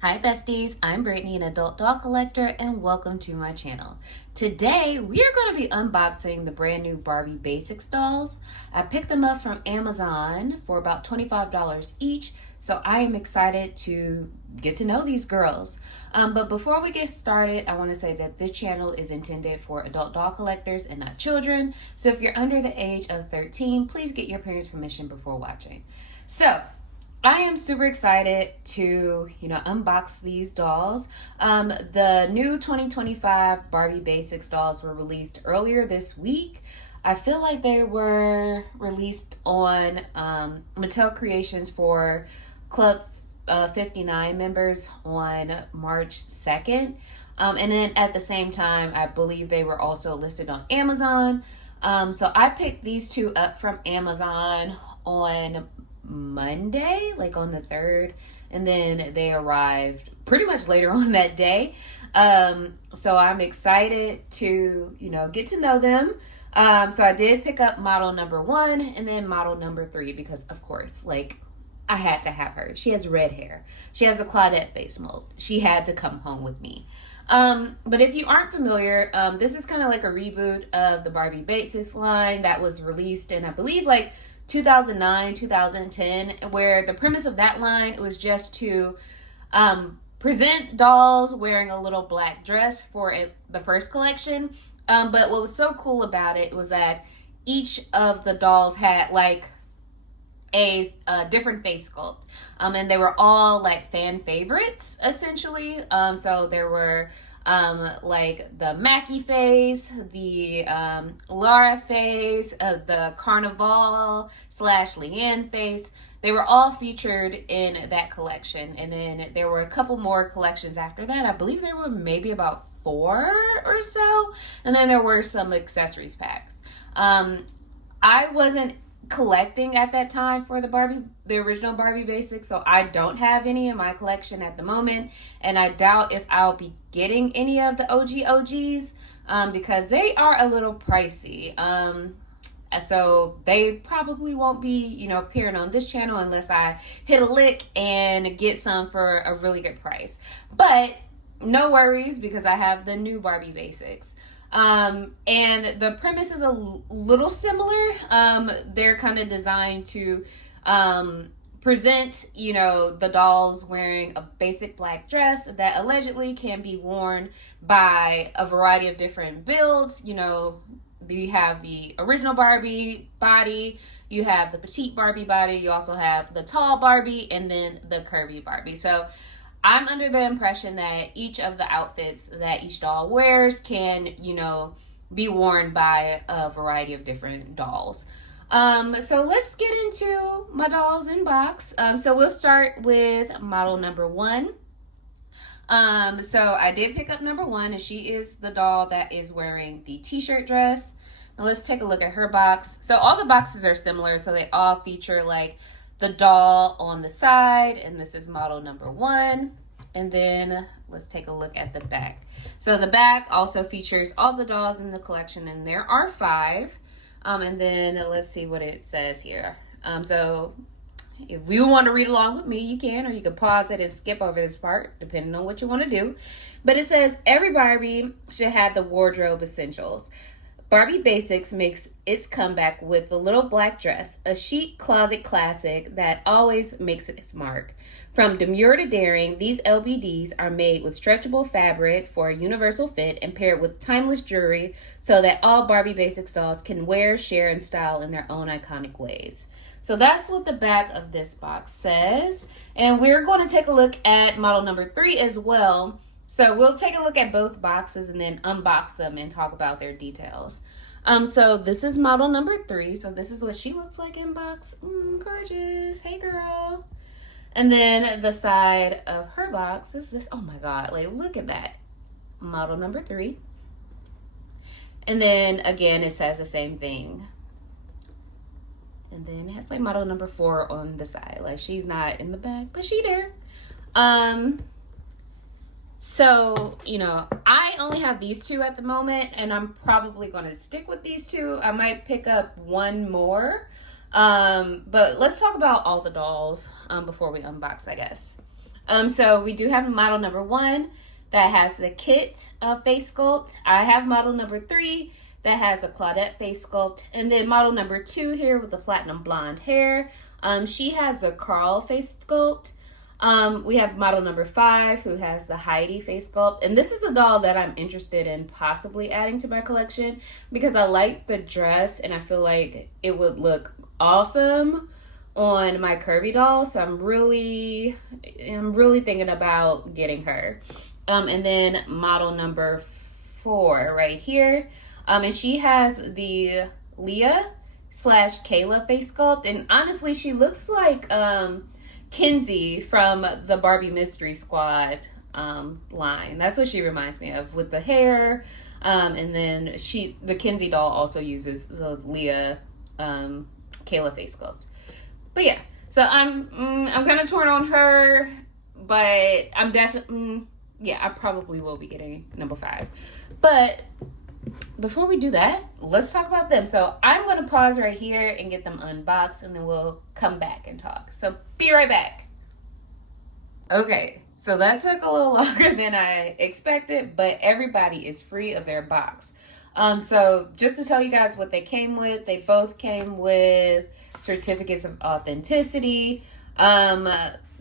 Hi besties, I'm Brittany, an adult doll collector, and welcome to my channel. Today, we are going to be unboxing the brand new Barbie Basics dolls. I picked them up from Amazon for about $25 each, so I am excited to get to know these girls. But before we get started, I want to say that this channel is intended for adult doll collectors and not children, so if you're under the age of 13, please get your parents' permission before watching. So, I am super excited to, unbox these dolls. The new 2025 Barbie Basics dolls were released earlier this week. I feel like they were released on Mattel Creations for Club 59 members on March 2nd. And then at the same time, I believe they were also listed on Amazon. So I picked these two up from Amazon on Monday, like on the 3rd, and then they arrived pretty much later on that day. So I'm excited to, get to know them. So I did pick up model number 1 and then model number 3 because, of course, I had to have her. She has red hair. She has a Claudette face mold. She had to come home with me. But if you aren't familiar, this is kind of like a reboot of the Barbie Basics line that was released in, I believe, 2009, 2010, where the premise of that line was just to present dolls wearing a little black dress for the first collection. But what was so cool about it was that each of the dolls had a different face sculpt. And they were all fan favorites essentially. So there were the Mackie face, the Laura face, the Carnival / Leanne face. They were all featured in that collection. And then there were a couple more collections after that. I believe there were maybe about 4 or so. And then there were some accessories packs. I wasn't collecting at that time for the original Barbie Basics, so I don't have any in my collection at the moment, and I doubt if I'll be getting any of the OGs because they are a little pricey. So they probably won't be, appearing on this channel unless I hit a lick and get some for a really good price. But no worries because I have the new Barbie Basics. And the premise is a little similar. They're kind of designed to present, the dolls wearing a basic black dress that allegedly can be worn by a variety of different builds. You have the original Barbie body, you have the petite Barbie body, you also have the tall Barbie, and then the curvy Barbie. So I'm under the impression that each of the outfits that each doll wears can, be worn by a variety of different dolls. So let's get into my dolls in box. So we'll start with model number 1. So I did pick up number 1, and she is the doll that is wearing the t-shirt dress. Now let's take a look at her box. So all the boxes are similar, so they all feature the doll on the side, and this is model number 1. And then let's take a look at the back. So the back also features all the dolls in the collection, and there are 5. And then let's see what it says here. So if you want to read along with me, you can, or you can pause it and skip over this part, depending on what you want to do. But it says, every Barbie should have the wardrobe essentials. Barbie Basics makes its comeback with the little black dress, a chic closet classic that always makes its mark. From demure to daring, these LBDs are made with stretchable fabric for a universal fit and paired with timeless jewelry so that all Barbie Basics dolls can wear, share, and style in their own iconic ways. So that's what the back of this box says. And we're going to take a look at model number 3 as well. So we'll take a look at both boxes and then unbox them and talk about their details. So this is model number 3. So this is what she looks like in box. Gorgeous. Hey, girl. And then the side of her box is this. Oh my God, look at that. Model number 3. And then again, it says the same thing. And then it has model number 4 on the side. She's not in the back, but she there. So, I only have these 2 at the moment, and I'm probably going to stick with these 2. I might pick up 1 more. But let's talk about all the dolls before we unbox, I guess. So we do have model number 1 that has the kit face sculpt. I have model number 3 that has a Claudette face sculpt. And then model number 2 here with the platinum blonde hair. She has a Carl face sculpt. We have model number 5 who has the Heidi face sculpt. And this is a doll that I'm interested in possibly adding to my collection because I like the dress and I feel like it would look awesome on my curvy doll. So I'm really thinking about getting her. And then model number 4 right here. And she has the Leah / Kayla face sculpt. And honestly, she looks like Kinsey from the Barbie Mystery Squad line. That's what she reminds me of with the hair. And then the Kinsey doll also uses the Leah Kayla face sculpt. But yeah, so I'm kind of torn on her, but I'm definitely I probably will be getting number 5. But before we do that, let's talk about them. So I'm going to pause right here and get them unboxed, and then we'll come back and talk. So be right back. Okay, so that took a little longer than I expected, but everybody is free of their box. So just to tell you guys what they came with, they both came with certificates of authenticity.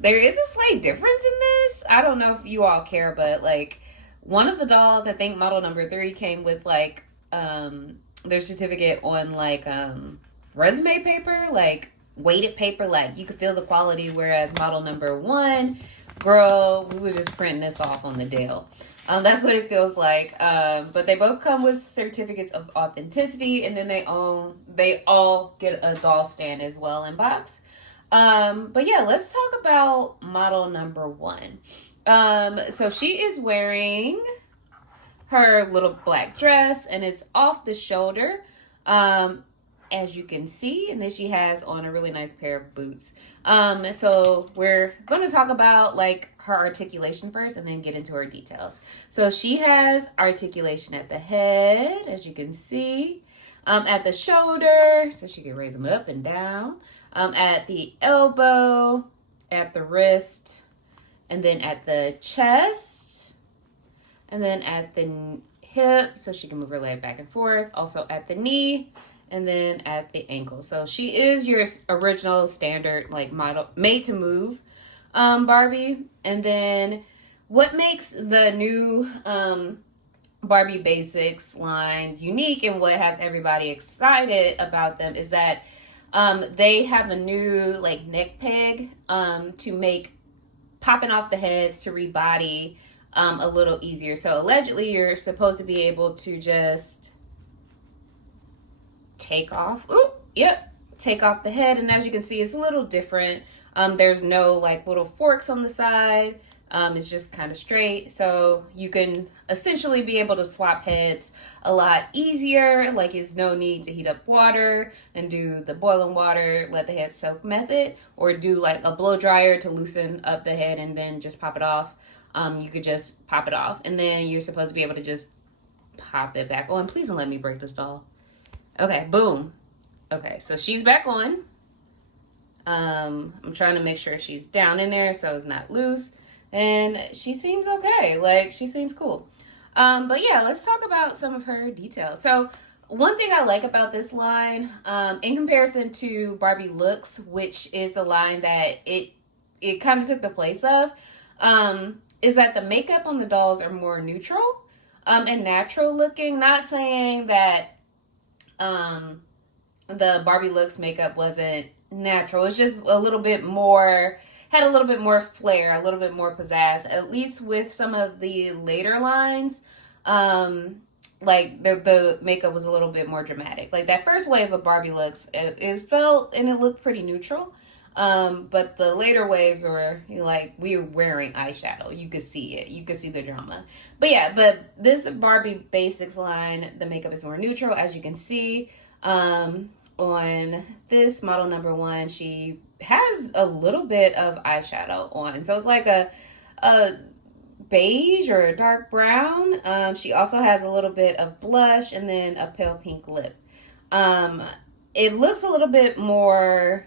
There is a slight difference in this. I don't know if you all care, but like one of the dolls, I think model number 3 came with like their certificate on like resume paper, like weighted paper, like you could feel the quality, whereas model number 1, girl, we were just printing this off on the deal. That's what it feels like. But they both come with certificates of authenticity, and then they all get a doll stand as well in box. But yeah, let's talk about model number 1. So she is wearing her little black dress, and it's off the shoulder, as you can see, and then she has on a really nice pair of boots. So we're going to talk about like her articulation first and then get into her details. So she has articulation at the head, as you can see, at the shoulder, so she can raise them up and down, at the elbow, at the wrist, and then at the chest, and then at the hip, so she can move her leg back and forth, also at the knee, and then at the ankle. So she is your original standard like model, made to move Barbie. And then what makes the new Barbie Basics line unique and what has everybody excited about them is that they have a new like neck peg to make popping off the heads to rebody a little easier. So allegedly you're supposed to be able to just take off the head, and as you can see, it's a little different. There's no like little forks on the side. It's just kind of straight, so you can essentially be able to swap heads a lot easier. Like, there's no need to heat up water and do the boiling water, let the head soak method, or do like a blow dryer to loosen up the head and then just pop it off. You could just pop it off, and then you're supposed to be able to just pop it back on. Please don't let me break this doll. Okay, boom. Okay, so she's back on. I'm trying to make sure she's down in there so it's not loose. And she seems okay. Like, she seems cool. But yeah, let's talk about some of her details. So one thing I like about this line, in comparison to Barbie Looks, which is a line that it kind of took the place of, is that the makeup on the dolls are more neutral and natural looking. Not saying that the Barbie Looks makeup wasn't natural. It's just a little bit more, had a little bit more flair, a little bit more pizzazz, at least with some of the later lines. Like the makeup was a little bit more dramatic. Like that first wave of Barbie Looks, it felt and it looked pretty neutral. But the later waves were like, we were wearing eyeshadow. You could see it. You could see the drama. But yeah, but this Barbie Basics line, the makeup is more neutral, as you can see. On this model number 1, she has a little bit of eyeshadow on. So it's like a beige or a dark brown. She also has a little bit of blush and then a pale pink lip. It looks a little bit more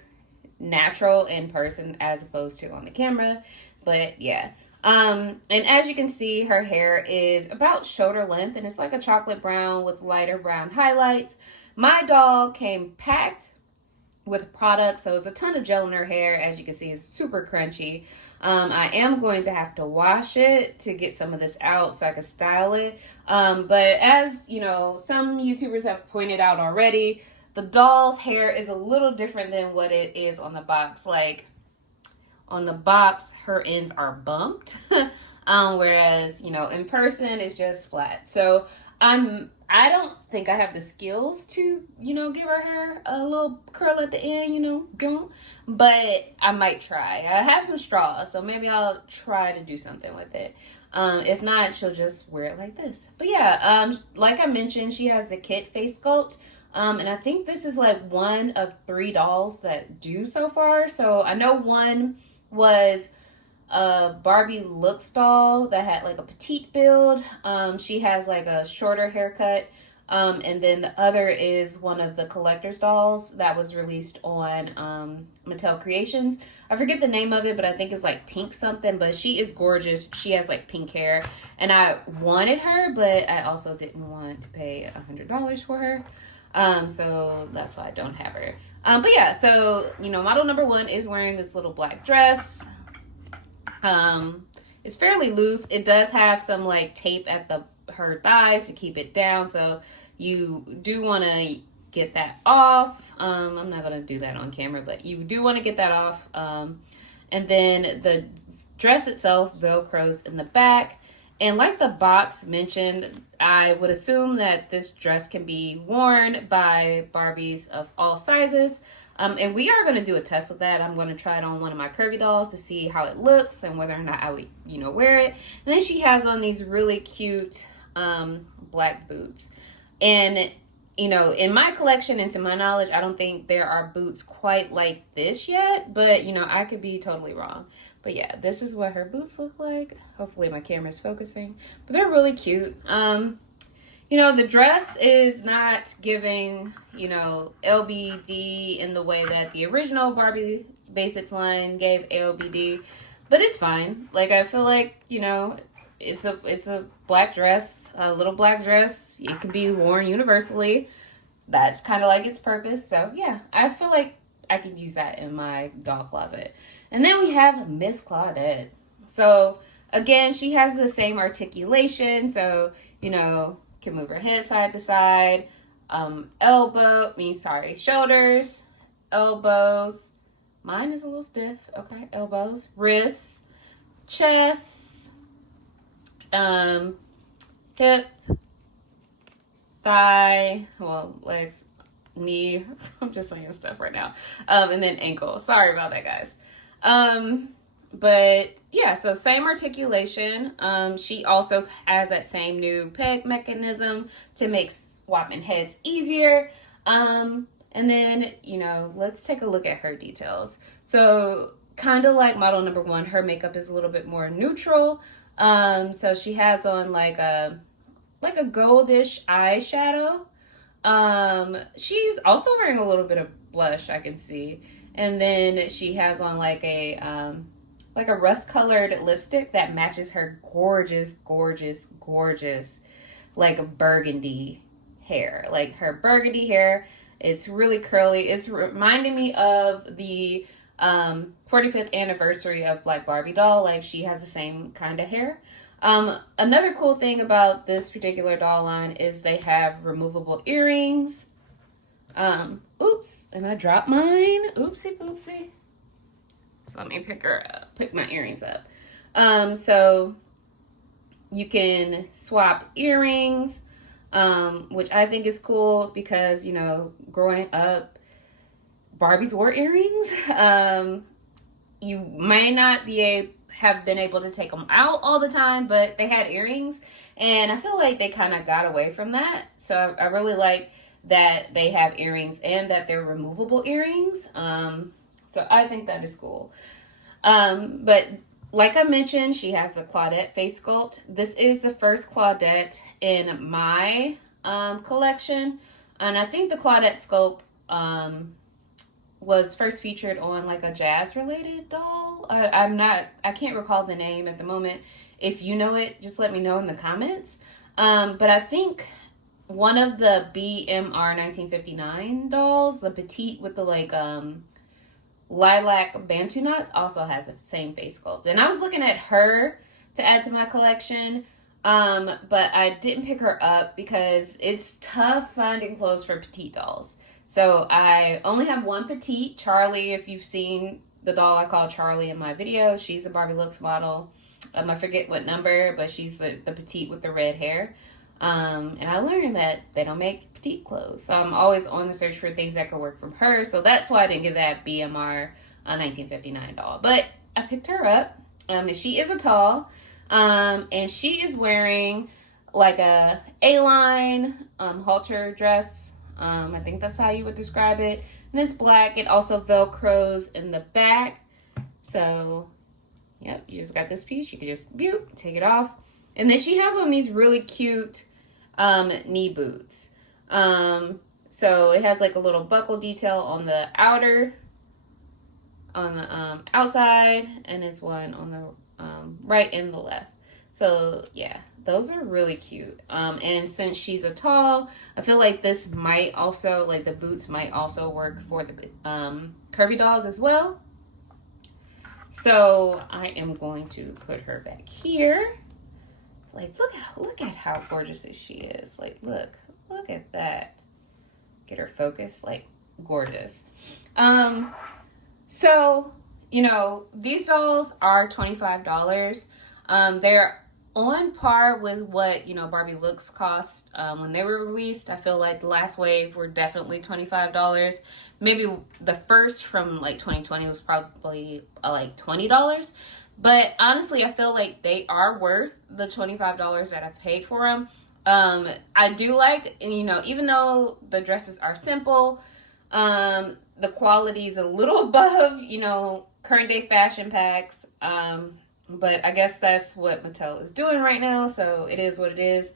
natural in person as opposed to on the camera. But yeah. And as you can see, her hair is about shoulder length, and it's like a chocolate brown with lighter brown highlights. My doll came packed with products, so it's a ton of gel in her hair. As you can see, it's super crunchy. I am going to have to wash it to get some of this out so I can style it. But as you know, some YouTubers have pointed out already, the doll's hair is a little different than what it is on the box. Like on the box, her ends are bumped, whereas you know in person it's just flat. So I don't think I have the skills to, you know, give her hair a little curl at the end, you know, don't. But I might try. I have some straws, so maybe I'll try to do something with it. If not, she'll just wear it like this. But yeah, like I mentioned, she has the kit face sculpt. And I think this is like one of 3 dolls that do so far. So I know one was a Barbie looks doll that had like a petite build. She has like a shorter haircut. And then the other is one of the collector's dolls that was released on Mattel Creations. I forget the name of it, but I think it's like pink something. But she is gorgeous. She has like pink hair. And I wanted her, but I also didn't want to pay $100 for her. So that's why I don't have her. But yeah, so, you know, model number 1 is wearing this little black dress. It's fairly loose. It does have some like tape at her thighs to keep it down, so you do want to get that off. I'm not going to do that on camera, but you do want to get that off. And then the dress itself velcros in the back. And like the box mentioned, I would assume that this dress can be worn by Barbies of all sizes. And we are going to do a test with that. I'm going to try it on one of my curvy dolls to see how it looks and whether or not I would, you know, wear it. And then she has on these really cute black boots. And, you know, in my collection and to my knowledge, I don't think there are boots quite like this yet. But, you know, I could be totally wrong. But yeah, this is what her boots look like. Hopefully my camera's focusing. But they're really cute. You know, the dress is not giving, you know, LBD in the way that the original Barbie Basics line gave LBD, but it's fine. Like, I feel like, you know, it's a black dress, a little black dress. It can be worn universally. That's kind of like its purpose. So, yeah, I feel like I could use that in my doll closet. And then we have Miss Claudette. So, again, she has the same articulation. So, you know, can move her head side to side, shoulders, elbows. Mine is a little stiff. Okay, elbows, wrists, chest, hip, thigh, well, legs, knee. I'm just saying stuff right now. And then ankle. Sorry about that, guys. But yeah, so same articulation. She also has that same new peg mechanism to make swapping heads easier. And then, you know, let's take a look at her details. So kind of like model number 1, her makeup is a little bit more neutral. So she has on like a goldish eyeshadow. She's also wearing a little bit of blush, I can see. And then she has on like a rust-colored lipstick that matches her gorgeous, like burgundy hair. Like her burgundy hair, it's really curly. It's reminding me of the 45th anniversary of Black Barbie doll. Like she has the same kind of hair. Another cool thing about this particular doll line is they have removable earrings. Oops, and I dropped mine. Oopsie poopsie. So let me pick my earrings up. So you can swap earrings, which I think is cool because, you know, growing up, Barbies wore earrings. You may not have been able to take them out all the time, but they had earrings. And I feel like they kind of got away from that. So I really like that they have earrings and that they're removable earrings. So I think that is cool. But like I mentioned, she has the Claudette face sculpt. This is the first Claudette in my collection. And I think the Claudette sculpt was first featured on like a jazz related doll. I can't recall the name at the moment. If you know it, just let me know in the comments. But I think one of the BMR 1959 dolls, the petite with the like lilac bantu knots, also has the same face sculpt. And I was looking at her to add to my collection, but I didn't pick her up because it's tough finding clothes for petite dolls. So I only have one petite, Charlie. If you've seen the doll I call Charlie in my video, she's a Barbie Looks model. I forget what number, but she's the petite with the red hair. And I learned that they don't make petite clothes. So I'm always on the search for things that could work from her. So that's why I didn't get that BMR 1959 doll. But I picked her up. And she is a tall. And she is wearing like a A-line halter dress. I think that's how you would describe it. And it's black. It also velcros in the back. So, yep, you just got this piece. You can just take it off. And then she has on these really cute knee boots. So it has like a little buckle detail on the outer, on the outside, and it's one on the right and the left. So yeah, those are really cute. And since she's a tall, I feel like this might also, like the boots might also work for the curvy dolls as well. So I am going to put her back here. Like, look at how gorgeous she is. Like, look at that. Get her focused, like, gorgeous. So, you know, these dolls are $25. They're on par with what, you know, Barbie Looks cost when they were released. I feel like the last wave were definitely $25. Maybe the first from like 2020 was probably like $20. But honestly, I feel like they are worth the $25 that I've paid for them. I do like, and you know, even though the dresses are simple, the quality is a little above, you know, current day fashion packs. But I guess that's what Mattel is doing right now, so it is what it is.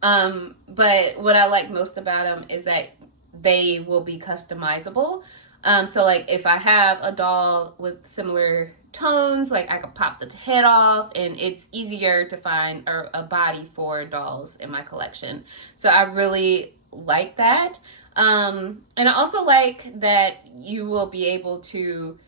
But what I like most about them is that they will be customizable. So like if I have a doll with similar tones, like I could pop the head off, and it's easier to find a body for dolls in my collection. So I really like that. And I also like that you will be able to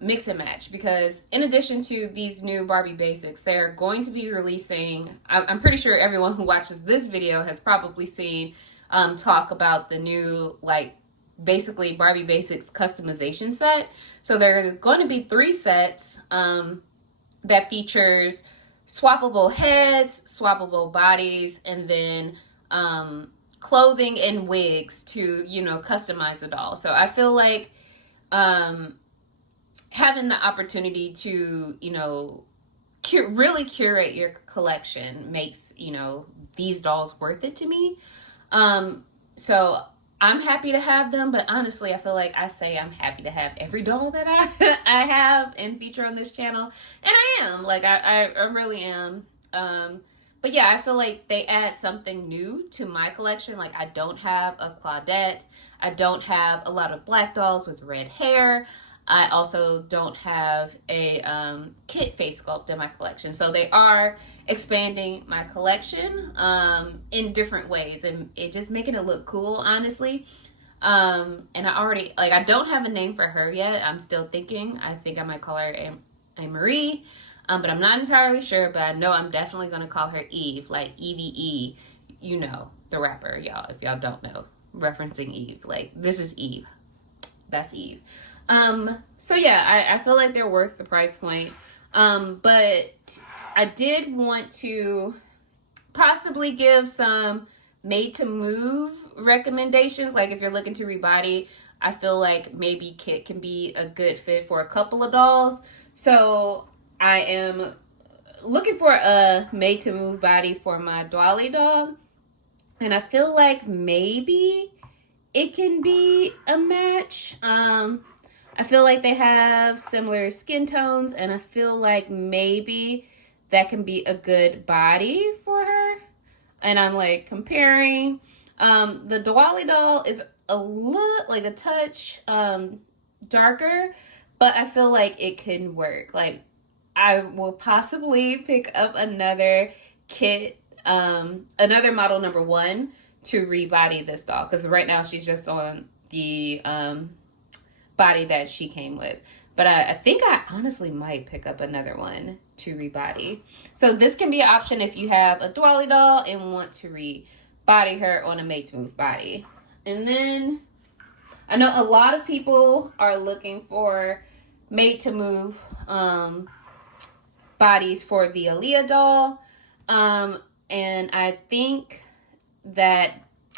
mix and match, because in addition to these new Barbie Basics, they're going to be releasing, I'm pretty sure everyone who watches this video has probably seen talk about the new, like, basically Barbie Basics customization set. So there's going to be 3 sets that features swappable heads, swappable bodies, and then clothing and wigs to, you know, customize the doll. So I feel like having the opportunity to, you know, really curate your collection makes, you know, these dolls worth it to me. So I'm happy to have them, but honestly, I feel like I say I'm happy to have every doll that I have and feature on this channel. And I am, like, I really am. But yeah, I feel like they add something new to my collection. Like, I don't have a Claudette. I don't have a lot of black dolls with red hair. I also don't have a kit face sculpt in my collection. So they are expanding my collection in different ways, and it just making it look cool, honestly. And I don't have a name for her yet. I'm still thinking. I think I might call her Marie, but I'm not entirely sure. But I know I'm definitely going to call her Eve, like EVE. You know, the rapper, y'all, if y'all don't know, referencing Eve. Like, this is Eve. That's Eve. So yeah, I feel like they're worth the price point. But I did want to possibly give some made to move recommendations. Like, if you're looking to rebody, I feel like maybe Kit can be a good fit for a couple of dolls. So I am looking for a made to move body for my Dolly doll. And I feel like maybe it can be a match. I feel like they have similar skin tones, and I feel like maybe that can be a good body for her. And I'm like comparing. The Diwali doll is a little, like a touch darker, but I feel like it can work. Like, I will possibly pick up another kit, another model number 1 to rebody this doll, because right now she's just on the body that she came with. But I think I honestly might pick up another one to rebody. So this can be an option if you have a dolly doll and want to rebody her on a made to move body. And then I know a lot of people are looking for made to move bodies for the Aaliyah doll. And I think that,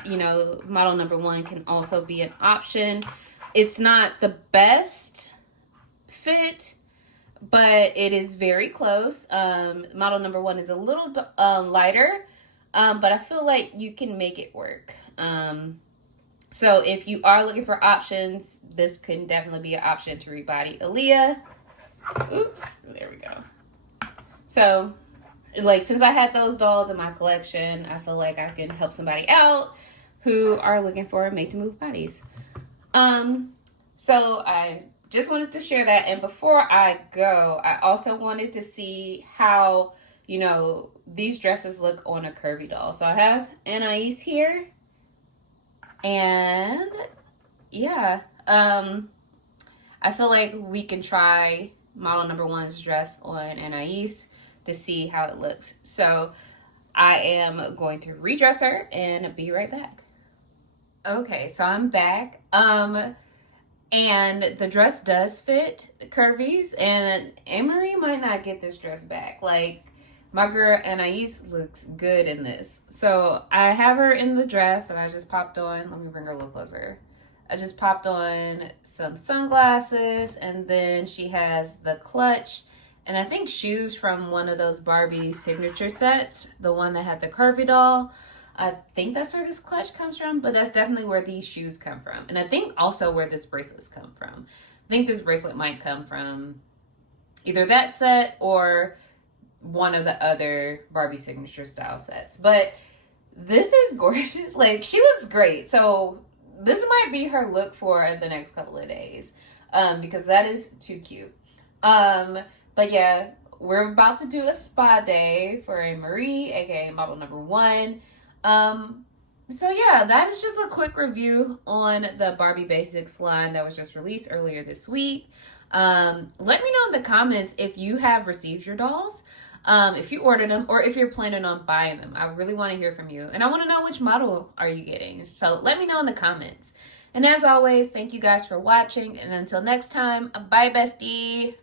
you know, model number 1 can also be an option. It's not the best fit, but it is very close. Model number 1 is a little lighter, but I feel like you can make it work. So if you are looking for options, this can definitely be an option to rebody Aaliyah. Oops, there we go. So, like, since I had those dolls in my collection, I feel like I can help somebody out who are looking for made-to-move bodies. So I just wanted to share that. And before I go, I also wanted to see how, you know, these dresses look on a curvy doll. So I have Anais here. And, yeah, I feel like we can try model number 1's dress on Anais to see how it looks. So I am going to redress her and be right back. Okay, so I'm back. And the dress does fit curvies, and Anne-Marie might not get this dress back. Like, my girl Anais looks good in this. So I have her in the dress, and I just popped on, let me bring her a little closer. I just popped on some sunglasses, and then she has the clutch, and I think shoes from one of those Barbie signature sets, the one that had the curvy doll. I think that's where this clutch comes from, but that's definitely where these shoes come from. And I think also where this bracelets come from. I think this bracelet might come from either that set or one of the other Barbie signature style sets. But this is gorgeous. Like, she looks great. So this might be her look for the next couple of days, because that is too cute. But yeah, we're about to do a spa day for Marie, aka model number 1. So yeah, that is just a quick review on the Barbie Basics line that was just released earlier this week. Let me know in the comments if you have received your dolls, if you ordered them, or if you're planning on buying them. I really want to hear from you, and I want to know which model are you getting. So let me know in the comments. And as always, thank you guys for watching, and until next time, bye bestie.